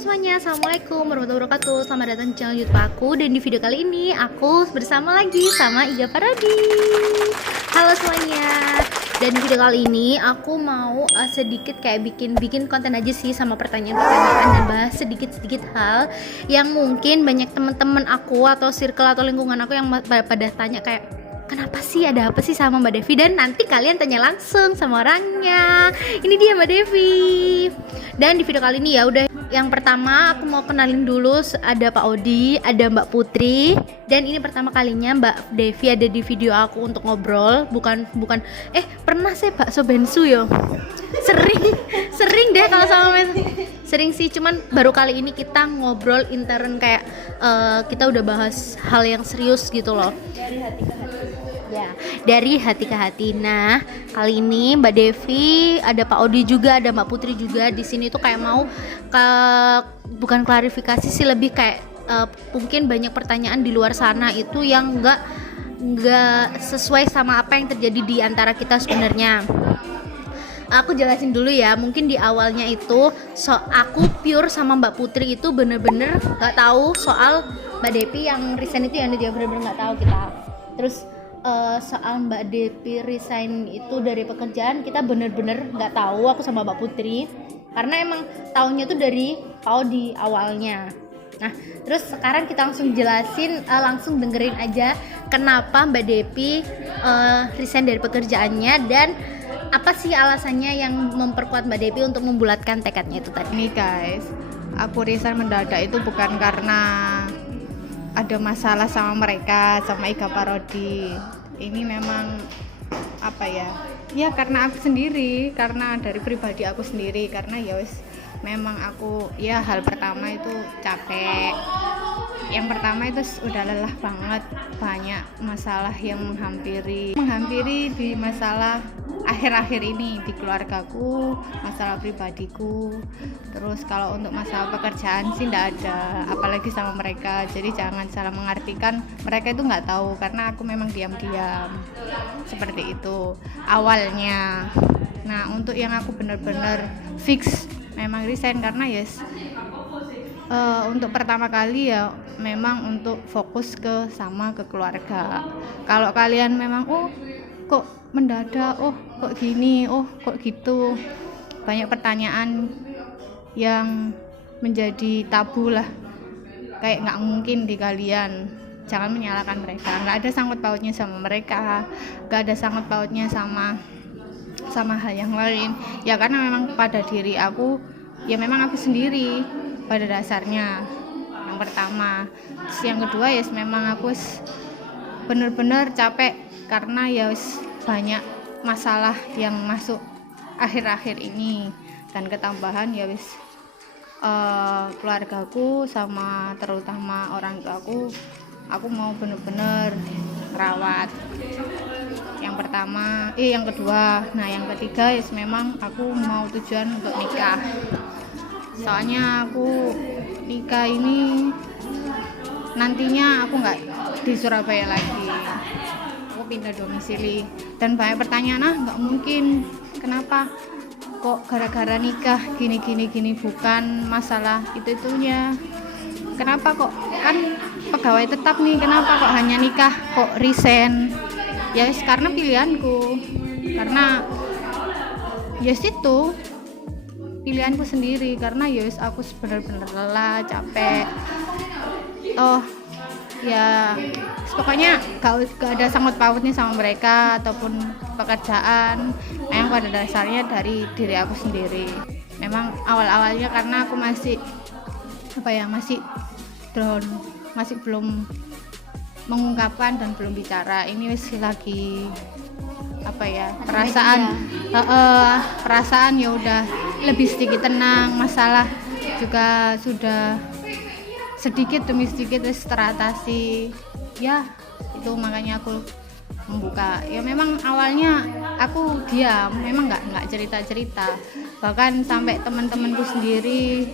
semuanya, assalamualaikum warahmatullahi wabarakatuh. Selamat datang di channel YouTube aku. Dan di video kali ini aku bersama lagi sama Iga Parodi. Halo semuanya. Dan di video kali ini aku mau sedikit kayak bikin konten aja sih, sama pertanyaan-pertanyaan, dan bahas sedikit hal yang mungkin banyak teman-teman aku atau circle atau lingkungan aku yang pada tanya kayak, kenapa sih, ada apa sih sama Mbak Devi? Dan nanti kalian tanya langsung sama orangnya. Ini dia Mbak Devi. Dan di video kali ini ya udah, yang pertama aku mau kenalin dulu, ada Pak Odi, ada Mbak Putri. Dan ini pertama kalinya Mbak Devi ada di video aku untuk ngobrol. Bukan pernah sih bakso bensu yo. Sering deh kalau sama sering sih, cuman baru kali ini kita ngobrol intern kayak kita udah bahas hal yang serius gitu loh. Ya, dari hati ke hati. Nah, kali ini Mbak Devi, ada Pak Odi juga, ada Mbak Putri juga di sini tuh kayak mau bukan klarifikasi sih, lebih kayak mungkin banyak pertanyaan di luar sana itu yang nggak sesuai sama apa yang terjadi di antara kita sebenarnya. Aku jelasin dulu ya, mungkin di awalnya itu aku pure sama Mbak Putri itu bener-bener nggak tahu soal Mbak Devi yang resign itu, yang dia bener-bener nggak tahu kita. Terus soal Mbak Devi resign itu dari pekerjaan, kita bener-bener nggak tahu, aku sama Mbak Putri, karena emang tahunya tuh dari Pak Odi awalnya. Nah, terus sekarang kita langsung jelasin, langsung dengerin aja kenapa Mbak Devi resign dari pekerjaannya dan apa sih alasannya yang memperkuat Mbak Devi untuk membulatkan tekadnya itu tadi. Nih guys, aku resign mendadak itu bukan karena ada masalah sama mereka, sama Iga Parodi. Ini memang apa ya karena aku sendiri, karena dari pribadi aku sendiri, karena ya wis memang aku ya, hal pertama itu capek. Yang pertama itu udah lelah banget, banyak masalah yang menghampiri di masalah akhir-akhir ini di keluargaku, masalah pribadiku. Terus kalau untuk masalah pekerjaan sih enggak ada, apalagi sama mereka. Jadi jangan salah mengartikan mereka itu nggak tahu, karena aku memang diam-diam seperti itu awalnya. Nah, untuk yang aku benar-benar fix memang resign karena untuk pertama kali ya memang untuk fokus ke keluarga. Kalau kalian memang kok mendadak, kok gini, kok gitu, banyak pertanyaan yang menjadi tabu lah, kayak nggak mungkin di kalian. Jangan menyalahkan mereka, nggak ada sangkut pautnya sama mereka, nggak ada sangkut pautnya sama hal yang lain ya, karena memang pada diri aku ya, memang aku sendiri pada dasarnya. Yang pertama. Terus yang kedua memang aku bener-bener capek karena banyak masalah yang masuk akhir-akhir ini, dan ketambahan keluargaku sama terutama orang tuaku, aku mau bener-bener rawat. Yang kedua. Nah, yang ketiga memang aku mau tujuan untuk nikah. Soalnya aku nikah ini nantinya aku nggak di Surabaya lagi, aku pindah domisili. Dan banyak pertanyaan, nggak mungkin, kenapa kok gara-gara nikah gini, bukan masalah itu-itunya. Kenapa kok, kan pegawai tetap nih, kenapa kok hanya nikah kok resign? Ya karena pilihanku, karena itu pilihanku sendiri, karena aku benar-benar lelah, capek. Pokoknya gak ada sangkut pautnya sama mereka ataupun pekerjaan. Yang pada dasarnya dari diri aku sendiri. Memang awal-awalnya karena aku masih down, masih belum mengungkapkan dan belum bicara. Ini lagi perasaan ya udah lebih sedikit tenang, masalah juga sudah sedikit demi sedikit teratasi ya. Itu makanya aku membuka. Ya memang awalnya aku diam, memang nggak cerita, bahkan sampai teman-temanku sendiri,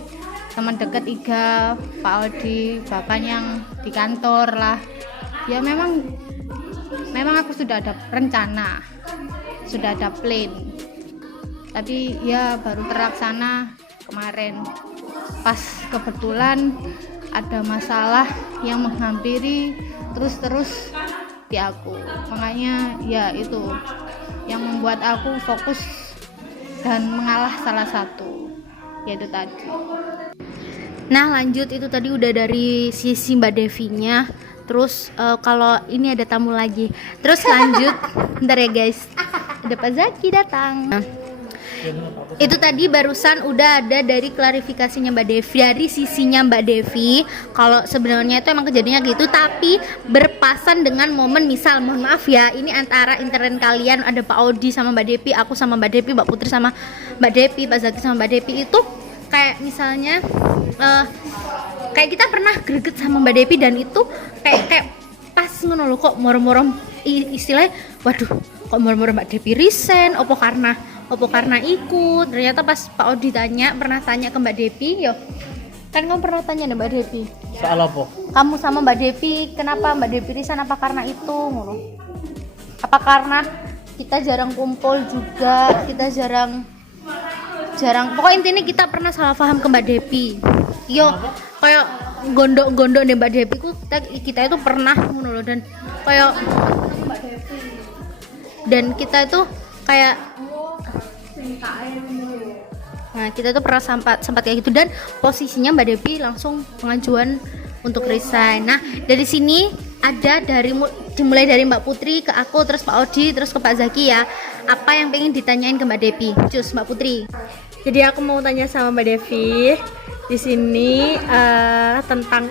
teman dekat Iga, Pak Odi, bahkan yang di kantor lah, ya memang aku sudah ada rencana, sudah ada plan, tapi ya baru terlaksana kemarin pas kebetulan ada masalah yang menghampiri terus di aku, makanya ya itu yang membuat aku fokus dan mengalah salah satu, yaitu tadi. Nah lanjut, itu tadi udah dari sisi Mbak Devinya. Terus kalau ini ada tamu lagi. Terus lanjut, bentar ya guys, ada Pak Zaki datang. Nah, itu tadi barusan udah ada dari klarifikasinya Mbak Devi, dari sisinya Mbak Devi. Kalau sebenarnya itu emang kejadiannya gitu, tapi berpasan dengan momen, misal mohon maaf ya, ini antara intern kalian, ada Pak Odi sama Mbak Devi, aku sama Mbak Devi, Mbak Putri sama Mbak Devi, Pak Zaki sama Mbak Devi. Itu kayak misalnya kayak kita pernah greget sama Mbak Devi, dan itu kayak pas ngono lho, kok moro-moro istilahnya, waduh kok moro-moro Mbak Devi resign, opo karena ikut. Ternyata pas Pak Odi pernah tanya ke Mbak Devi, yo kan kamu pernah tanya Mbak Devi soal apa? Kamu sama Mbak Devi, kenapa Mbak Devi resign, apa karena itu ngono? Apa karena kita jarang kumpul juga, kita jarang pokoknya intinya kita pernah salah paham ke Mbak Devi. Yo kayak gondok-gondok nih Mbak Devi ku, kita itu pernah ngono loh, dan kayak kita itu kayak kita tuh pernah sempat kayak gitu, dan posisinya Mbak Devi langsung pengajuan untuk resign. Nah dari sini ada dimulai dari Mbak Putri ke aku, terus Pak Odi, terus ke Pak Zaki ya. Apa yang pengen ditanyain ke Mbak Devi? Cus, Mbak Putri. Jadi aku mau tanya sama Mbak Devi di sini tentang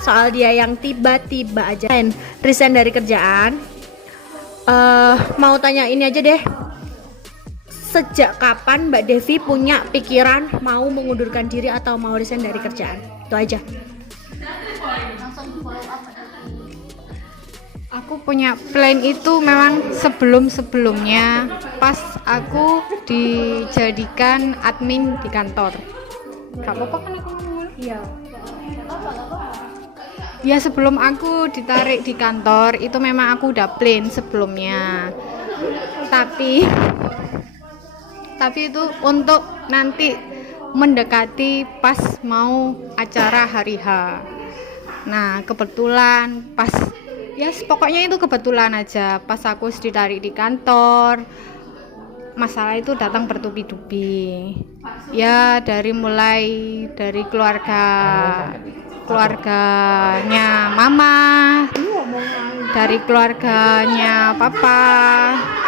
soal dia yang tiba-tiba aja resign dari kerjaan. Mau tanya ini aja deh. Sejak kapan Mbak Devi punya pikiran mau mengundurkan diri atau mau resign dari kerjaan? Itu aja. Aku punya plan itu memang sebelumnya pas aku dijadikan admin di kantor. Gak apa-apa kan aku ngomong? Iya. Ya sebelum aku ditarik di kantor itu memang aku udah plan sebelumnya. Tapi itu untuk nanti mendekati pas mau acara hari H. Nah kebetulan pas, ya pokoknya itu kebetulan aja, pas aku ditarik di kantor, masalah itu datang bertubi-tubi. Ya mulai dari keluarganya mama, dari keluarganya papa,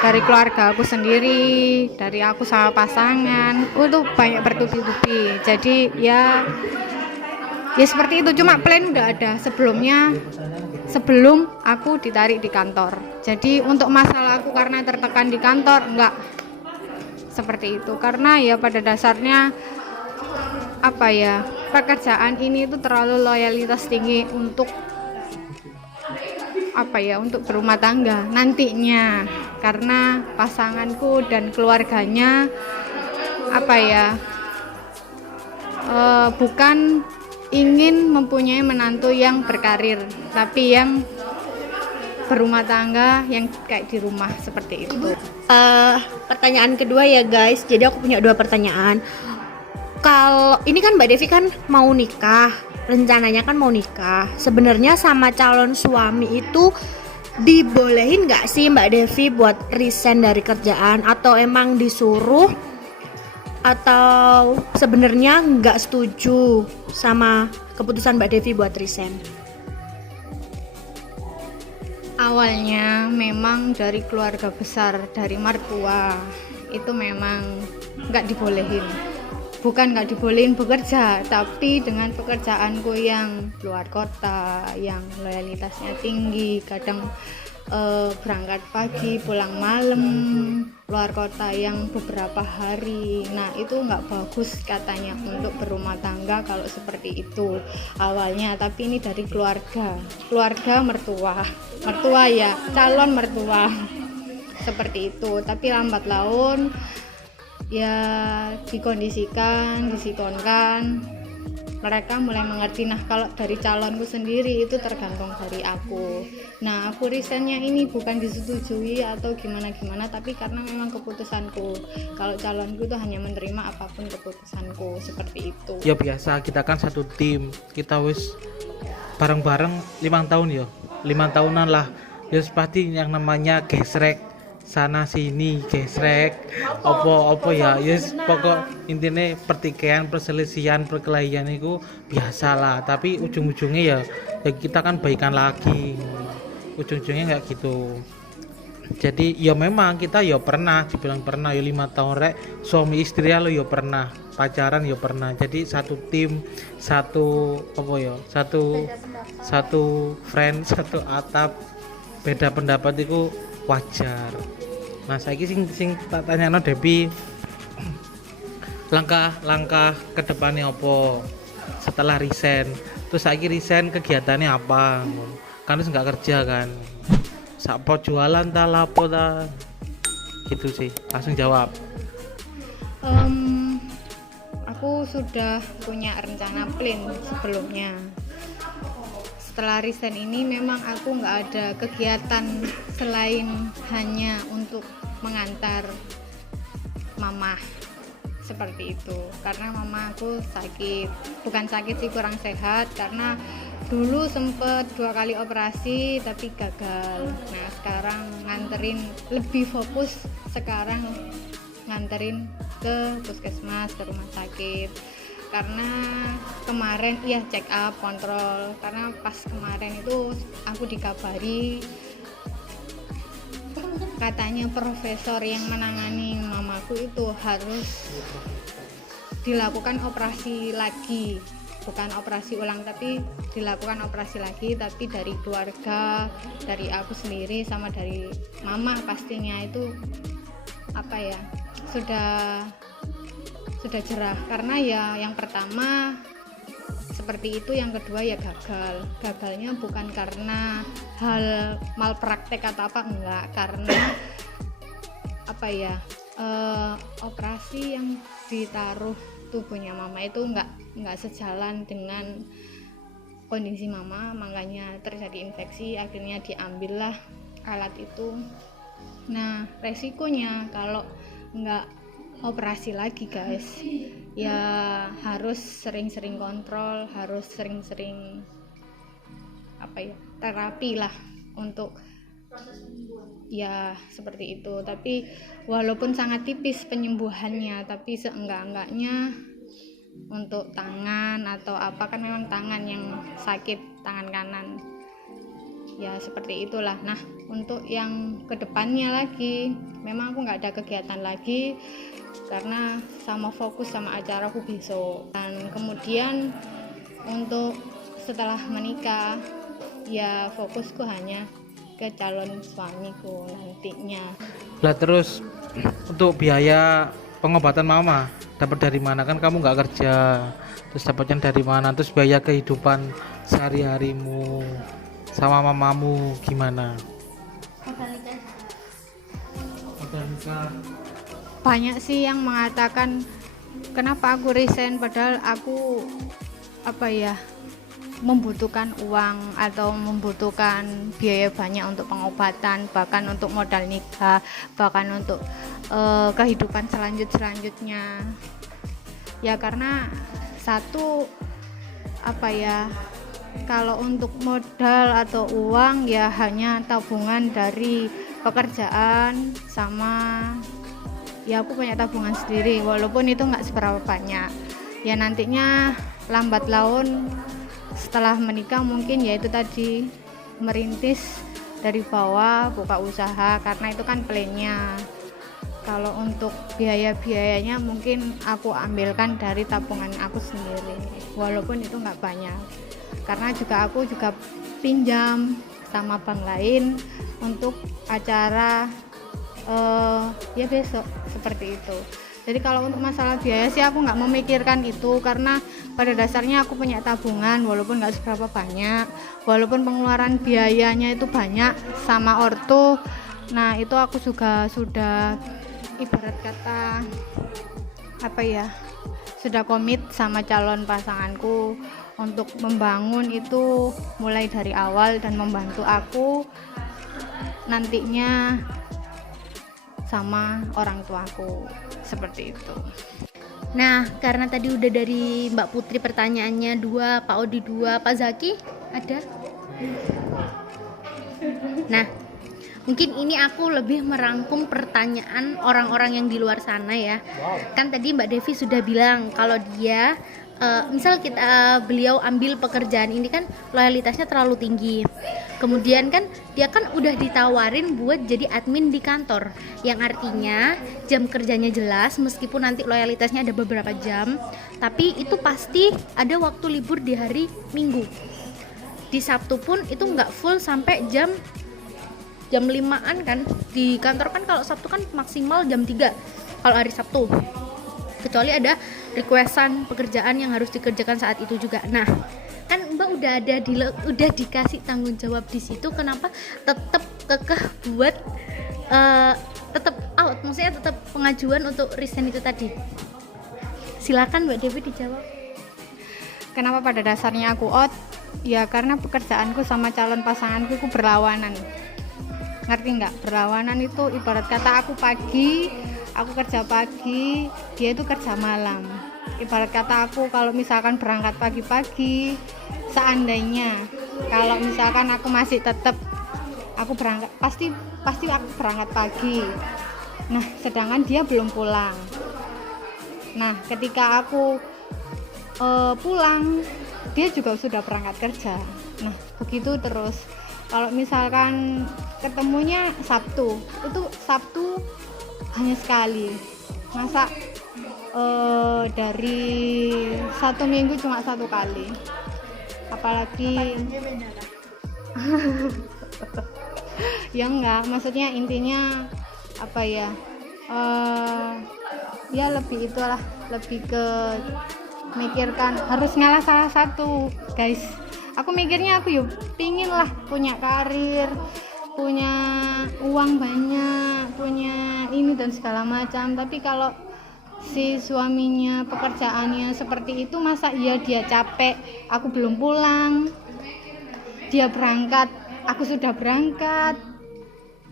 dari keluarga aku sendiri, dari aku sama pasangan, itu banyak bertubi-tubi. Jadi ya seperti itu, cuma plan udah ada sebelum aku ditarik di kantor. Jadi untuk masalah aku karena tertekan di kantor, enggak seperti itu, karena ya pada dasarnya pekerjaan ini itu terlalu loyalitas tinggi untuk untuk berumah tangga nantinya, karena pasanganku dan keluarganya bukan ingin mempunyai menantu yang berkarir, tapi yang berumah tangga yang kayak di rumah seperti itu. Pertanyaan kedua ya guys, jadi aku punya 2 pertanyaan. Kalau ini kan Mbak Devi kan mau nikah, rencananya kan mau nikah. Sebenarnya sama calon suami itu dibolehin nggak sih Mbak Devi buat resign dari kerjaan, atau emang disuruh, atau sebenarnya nggak setuju sama keputusan Mbak Devi buat resign? Awalnya memang dari keluarga besar, dari mertua itu memang nggak dibolehin. Bukan nggak dibolehin bekerja, tapi dengan pekerjaanku yang luar kota, yang loyalitasnya tinggi, kadang berangkat pagi pulang malam, luar kota yang beberapa hari. Nah itu nggak bagus katanya untuk berumah tangga kalau seperti itu awalnya. Tapi ini dari keluarga mertua ya, calon mertua seperti itu. Tapi lambat laun ya disikonkan, mereka mulai mengerti. Nah kalau dari calonku sendiri itu tergantung dari aku. Nah aku resignnya ini bukan disetujui atau gimana-gimana, tapi karena memang keputusanku. Kalau calonku itu hanya menerima apapun keputusanku, seperti itu. Ya biasa, kita kan satu tim, kita wis bareng-bareng 5 tahun ya, 5 tahunan lah. Ya pasti yang namanya gesrek sana sini, gesrek opo ya, yes pokok intinya pertikaian, perselisihan, perkelahian itu biasa lah. Tapi ujung-ujungnya ya kita kan baikan lagi, ujung-ujungnya nggak gitu. Jadi ya memang kita ya pernah dibilang pernah ya 5 tahun rek suami istri lo ya pernah pacaran ya pernah. Jadi satu tim, satu apa ya, satu friend, satu atap, beda pendapat itu wajar. Nah saiki sing tak tanyano Depi, langkah ke depannya apa setelah resign? Terus saiki resign kegiatannya apa? Kan harus nggak kerja kan? Sapo jualan ta lapo ta? Gitu sih, langsung jawab. Aku sudah punya rencana plan sebelumnya. Setelah resign ini memang aku nggak ada kegiatan selain hanya untuk mengantar mama, seperti itu. Karena mama aku sakit, bukan sakit sih, kurang sehat, karena dulu sempet 2 kali operasi tapi gagal. Nah sekarang nganterin, lebih fokus sekarang nganterin ke puskesmas, ke rumah sakit. Karena kemarin check up, kontrol, karena pas kemarin itu aku dikabari katanya profesor yang menangani mamaku itu harus dilakukan operasi lagi, bukan operasi ulang tapi dilakukan operasi lagi, tapi dari keluarga, dari aku sendiri sama dari mama pastinya itu sudah jerah. Karena ya yang pertama seperti itu, yang kedua ya gagalnya bukan karena hal malpraktek atau apa, enggak, karena operasi yang ditaruh tubuhnya mama itu enggak sejalan dengan kondisi mama, makanya terjadi infeksi, akhirnya diambillah alat itu. Nah resikonya kalau enggak operasi lagi guys, ya harus sering-sering kontrol, harus sering-sering terapi lah untuk ya seperti itu. Tapi walaupun sangat tipis penyembuhannya, tapi seenggak-enggaknya untuk tangan atau apa, kan memang tangan yang sakit, tangan kanan ya seperti itulah. Nah untuk yang kedepannya lagi memang aku nggak ada kegiatan lagi karena sama fokus sama acaraku besok. Dan kemudian untuk setelah menikah ya fokusku hanya ke calon suamiku nantinya. Lah terus untuk biaya pengobatan mama dapat dari mana? Kan kamu nggak kerja, terus dapatnya dari mana? Terus biaya kehidupan sehari-harimu sama mamamu gimana? Banyak sih yang mengatakan kenapa aku resign, padahal aku membutuhkan uang atau membutuhkan biaya banyak untuk pengobatan, bahkan untuk modal nikah, bahkan untuk kehidupan selanjutnya. Ya karena satu kalau untuk modal atau uang ya hanya tabungan dari pekerjaan, sama ya aku punya tabungan sendiri, walaupun itu nggak seberapa banyak. Ya nantinya lambat laun setelah menikah mungkin ya itu tadi merintis dari bawah, buka usaha, karena itu kan plannya. Kalau untuk biaya-biayanya mungkin aku ambilkan dari tabungan aku sendiri, walaupun itu nggak banyak, karena aku juga pinjam sama bank lain untuk acara ya besok, seperti itu. Jadi kalau untuk masalah biaya sih aku nggak memikirkan itu, karena pada dasarnya aku punya tabungan walaupun nggak seberapa banyak, walaupun pengeluaran biayanya itu banyak sama ortu. Nah itu aku juga sudah ibarat kata sudah komit sama calon pasanganku untuk membangun itu mulai dari awal dan membantu aku nantinya sama orang tuaku, seperti itu. Nah, karena tadi udah dari Mbak Putri pertanyaannya 2, Pak Odi 2, Pak Zaki ada? Nah, mungkin ini aku lebih merangkum pertanyaan orang-orang yang di luar sana ya. Kan tadi Mbak Devi sudah bilang kalau dia misal beliau ambil pekerjaan ini kan loyalitasnya terlalu tinggi. Kemudian kan dia kan udah ditawarin buat jadi admin di kantor, yang artinya jam kerjanya jelas meskipun nanti loyalitasnya ada beberapa jam, tapi itu pasti ada waktu libur di hari Minggu. Di Sabtu pun itu nggak full sampai jam 5-an kan. Di kantor kan kalau Sabtu kan maksimal jam 3 kalau hari Sabtu. Kecuali ada requestan pekerjaan yang harus dikerjakan saat itu juga. Nah, kan Mbak udah dikasih tanggung jawab di situ, kenapa tetap kekeh buat tetap out, maksudnya tetap pengajuan untuk resign itu tadi? Silakan Mbak Devi dijawab. Kenapa pada dasarnya aku out? Ya karena pekerjaanku sama calon pasanganku itu berlawanan. Ngerti nggak? Berlawanan itu ibarat kata aku kerja pagi, dia itu kerja malam. Ibarat kata aku kalau misalkan berangkat pagi-pagi, seandainya kalau misalkan aku masih tetap aku berangkat, pasti aku berangkat pagi. Nah, sedangkan dia belum pulang. Nah, ketika aku pulang, dia juga sudah berangkat kerja. Nah, begitu terus. Kalau misalkan ketemunya Sabtu, itu Sabtu hanya sekali. Masa dari 1 minggu cuma 1 kali. Apalagi ya enggak, maksudnya intinya apa ya, ya lebih itulah, lebih ke mikirkan harus ngalah salah satu, guys. Aku mikirnya aku yuk pingin lah punya karir, punya uang banyak, punya ini dan segala macam. Tapi kalau si suaminya pekerjaannya seperti itu, masa iya dia capek, aku belum pulang, dia berangkat, aku sudah berangkat,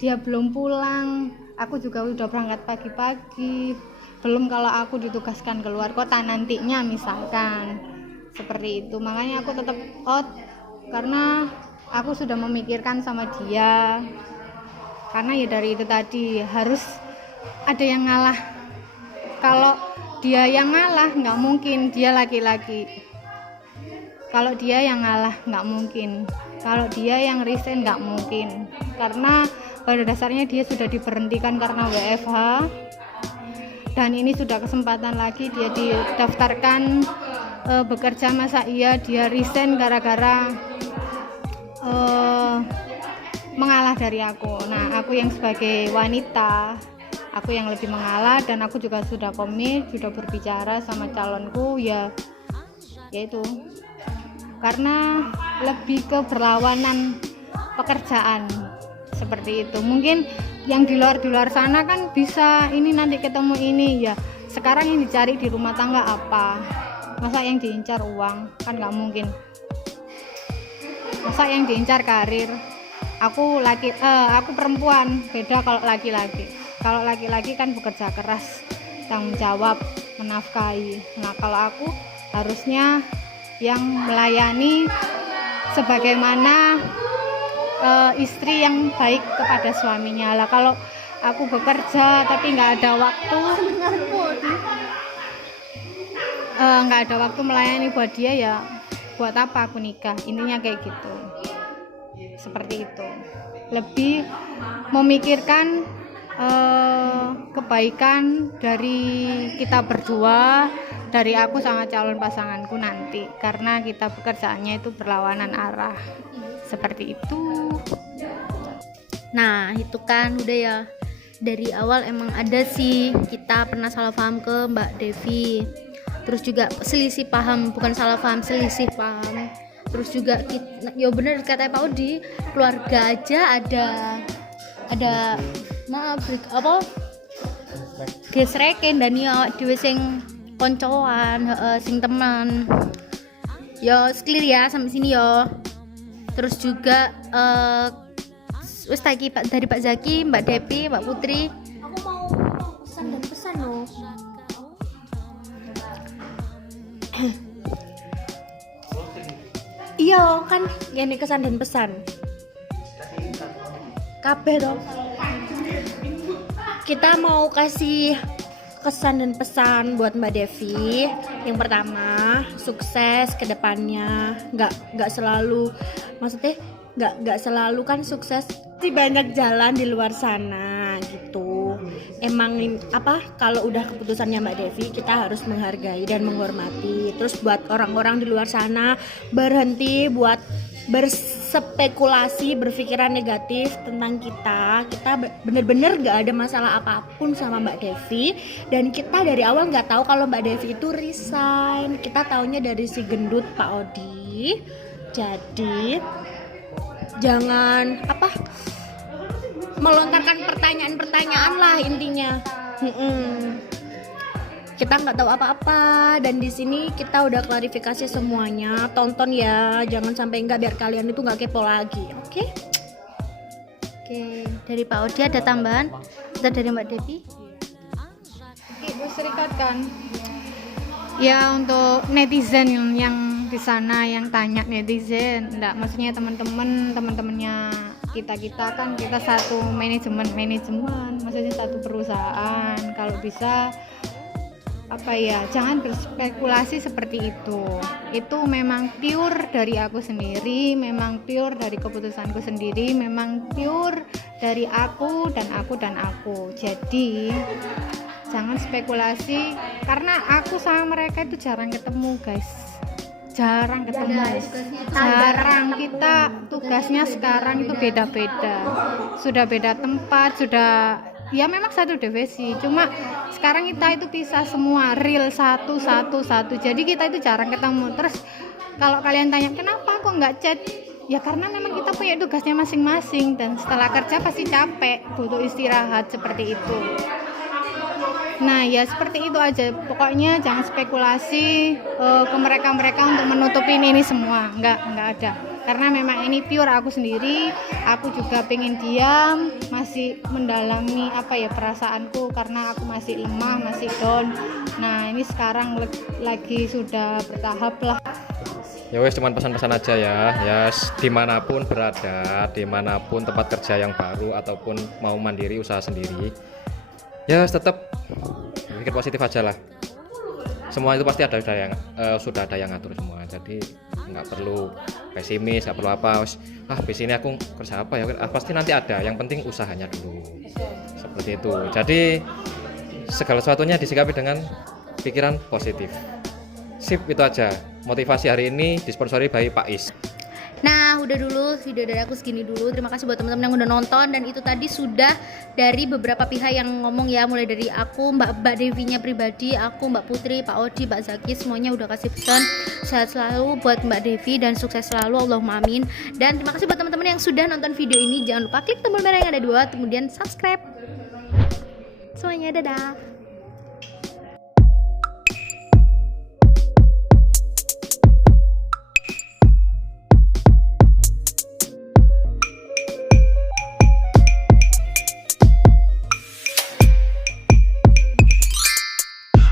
dia belum pulang, aku juga udah berangkat pagi-pagi, belum kalau aku ditugaskan keluar kota nantinya misalkan seperti itu. Makanya aku tetap out karena aku sudah memikirkan sama dia, karena ya dari itu tadi harus ada yang ngalah. Kalau dia yang ngalah nggak mungkin, dia laki-laki. Kalau dia yang ngalah nggak mungkin, kalau dia yang resign nggak mungkin, karena pada dasarnya dia sudah diberhentikan karena WFH, dan ini sudah kesempatan lagi dia didaftarkan bekerja. Masa iya dia resign gara-gara mengalah dari aku. Nah, aku yang sebagai wanita, aku yang lebih mengalah, dan aku juga sudah komit, sudah berbicara sama calonku, yaitu karena lebih ke berlawanan pekerjaan seperti itu. Mungkin yang di luar sana kan bisa ini nanti ketemu ini, ya sekarang yang dicari di rumah tangga apa? Masa yang diincar uang? Kan nggak mungkin. Masa yang diincar karir? Aku perempuan, beda kalau laki-laki. Kalau laki-laki kan bekerja keras, tanggung jawab, menafkahi. Nah, kalau aku harusnya yang melayani sebagaimana istri yang baik kepada suaminya lah. Kalau aku bekerja tapi nggak ada waktu melayani buat dia, ya buat apa aku nikah? Intinya kayak gitu, seperti itu. Lebih memikirkan kebaikan dari kita berdua, dari aku sama calon pasanganku nanti, karena kita pekerjaannya itu berlawanan arah, seperti itu. Nah, itu kan udah ya, dari awal emang ada sih kita pernah salah paham ke Mbak Devi, terus juga selisih paham, bukan salah paham, selisih paham. Terus juga kita, ya bener kata Pak Udi, keluarga aja ada gesreken dan ya dhewe sing koncoan, sing teman. Yo clear ya sampai sini yo. Terus juga wis tagi dari Pak Zaki, Mbak Depi, Mbak Putri. Aku mau pesan dan pesan loh. Iya kan, ini kesan dan pesan. Kabeh dong. Kita mau kasih kesan dan pesan buat Mbak Devi. Yang pertama, sukses ke depannya. Nggak selalu, maksudnya nggak selalu kan sukses di banyak jalan di luar sana gitu. Emang kalau udah keputusannya Mbak Devi, kita harus menghargai dan menghormati. Terus buat orang-orang di luar sana, berhenti buat berspekulasi, berpikiran negatif tentang kita bener-bener gak ada masalah apapun sama Mbak Devi. Dan kita dari awal gak tahu kalau Mbak Devi itu resign. Kita taunya dari si gendut Pak Odi. Jadi jangan melontarkan pertanyaan-pertanyaan lah intinya. Kita nggak tahu apa-apa, dan di sini kita udah klarifikasi semuanya. Tonton ya, jangan sampai biar kalian itu nggak kepo lagi, oke? Oke, dari Pak Odi ada tambahan? Kita dari Mbak Devi? Ibu serikatkan. Ya, untuk netizen yang di sana yang tanya, netizen, enggak, maksudnya teman-temannya kita kan kita satu manajemen, maksudnya satu perusahaan. Kalau bisa jangan berspekulasi seperti itu. Itu memang pure dari aku sendiri, memang pure dari keputusanku sendiri, memang pure dari aku dan aku. Jadi jangan spekulasi, karena aku sama mereka itu jarang ketemu guys, jarang kita tugasnya sekarang itu beda-beda, sudah beda tempat, sudah ya memang satu divisi, cuma sekarang kita itu pisah semua, real satu, jadi kita itu jarang ketemu. Terus kalau kalian tanya kenapa kok nggak chat, ya karena memang kita punya tugasnya masing-masing, dan setelah kerja pasti capek, butuh istirahat, seperti itu. Nah ya seperti itu aja, pokoknya jangan spekulasi ke mereka untuk menutupin ini semua, nggak ada, karena memang ini pure aku sendiri. Aku juga pengen diam, masih mendalami perasaanku, karena aku masih lemah, masih down. Nah ini sekarang lagi sudah bertahap lah. Ya wes, cuman pesan-pesan aja ya dimanapun berada, dimanapun tempat kerja yang baru ataupun mau mandiri usaha sendiri, ya tetap pikir positif aja lah. Semua itu pasti sudah ada yang ngatur semua, jadi nggak perlu pesimis, nggak perlu di sini aku kerja apa ya, pasti nanti ada, yang penting usahanya dulu, seperti itu. Jadi segala sesuatunya disikapi dengan pikiran positif. Sip, itu aja motivasi hari ini, disponsori by Pak Is. Nah, udah dulu video dari aku segini dulu. Terima kasih buat teman-teman yang udah nonton, dan itu tadi sudah dari beberapa pihak yang ngomong ya, mulai dari aku, Mbak Devinya pribadi, aku, Mbak Putri, Pak Odi, Pak Zaki, semuanya udah kasih pesan sehat selalu buat Mbak Devi dan sukses selalu, Allahumma amin. Dan terima kasih buat teman-teman yang sudah nonton video ini. Jangan lupa klik tombol merah yang ada 2, kemudian subscribe. Semuanya dadah.